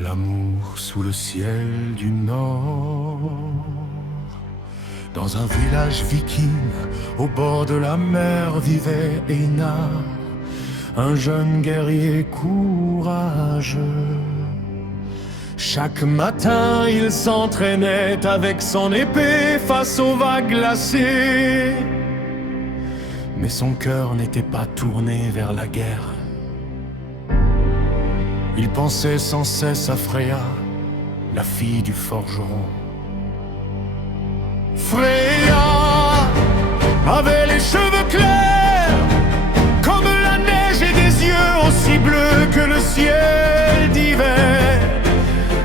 L'amour sous le ciel du Nord. Dans un village viking, au bord de la mer, vivait Einar, un jeune guerrier courageux. Chaque matin, il s'entraînait avec son épée face aux vagues glacées. Mais son cœur n'était pas tourné vers la guerre. Il pensait sans cesse à Freya, la fille du forgeron. Freya avait les cheveux clairs comme la neige et des yeux aussi bleus que le ciel d'hiver.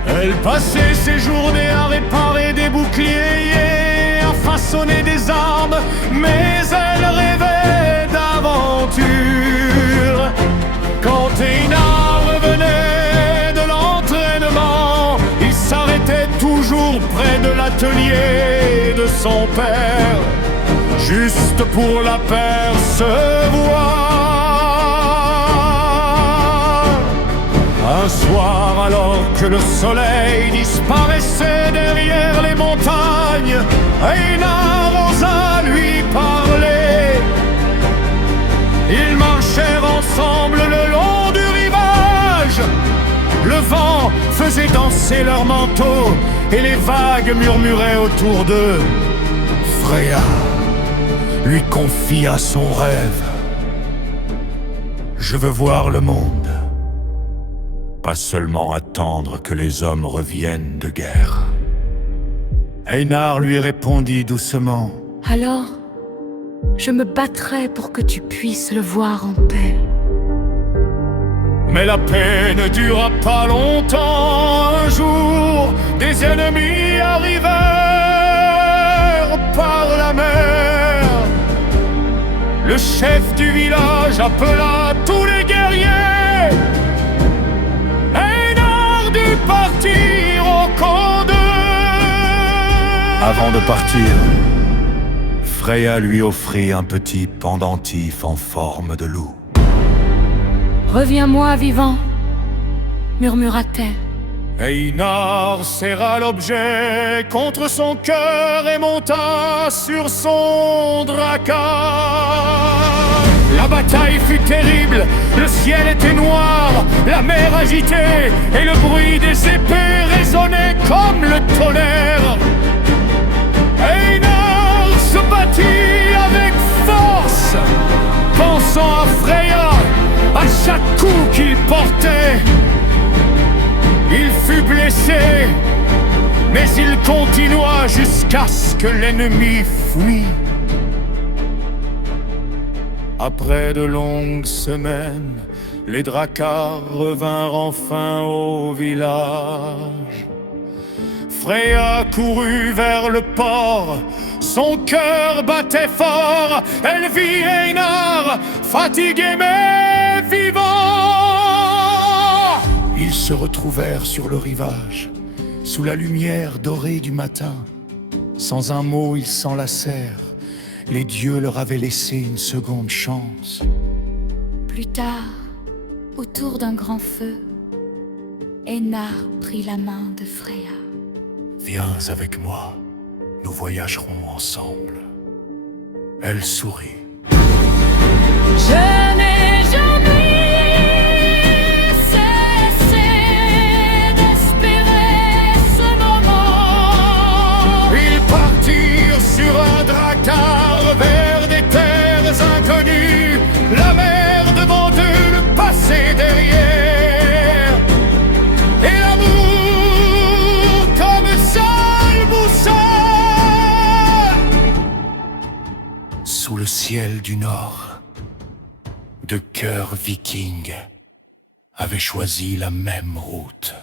Elle passait ses journées à réparer des boucliers et à façonner des armes, mais elle rêvait d'aventure. Quand Einar revenait de l'entraînement, il s'arrêtait toujours près de l'atelier de son père, juste pour l'apercevoir. Un soir, alors que le soleil disparaissait derrière les montagnes, Einar osa lui parler. Ils marchèrent ensemble le long du rivage. Le vent faisait danser leurs manteaux et les vagues murmuraient autour d'eux. Freya lui confia son rêve. Je veux voir le monde, pas seulement attendre que les hommes reviennent de guerre. Einar lui répondit doucement. Alors, je me battrai pour que tu puisses le voir en paix. Mais la paix ne dura pas longtemps. Un jour, des ennemis arrivèrent par la mer. Le chef du village appela tous les guerriers. Einar dut partir au camp d'eux. Avant de partir, Freya lui offrit un petit pendentif en forme de loup. Reviens-moi vivant, murmura-t-elle. Einar serra l'objet contre son cœur et monta sur son dracard. La bataille fut terrible, le ciel était noir, la mer agitée et le bruit des épées résonnait comme le tonnerre. Einar se battit avec force, pensant à Freya, à chaque coup qu'il portait. Il fut blessé, mais il continua jusqu'à ce que l'ennemi fuit. Après de longues semaines, les dracars revinrent enfin au village. Freya courut vers le port, son cœur battait fort. Elle vit Einar, fatigué mais vivant. Ils se retrouvèrent sur le rivage, sous la lumière dorée du matin. Sans un mot, ils s'enlacèrent. Les dieux leur avaient laissé une seconde chance. Plus tard, autour d'un grand feu, Einar prit la main de Freya. Viens avec moi, nous voyagerons ensemble. Elle sourit. Je n'ai jamais cessé d'espérer ce moment. Ils partirent sur un dracar vers des terres inconnues. La mer devant eux, le passé derrière. Et l'amour comme seule boussole. Sous le ciel du Nord, deux cœurs vikings avaient choisi la même route.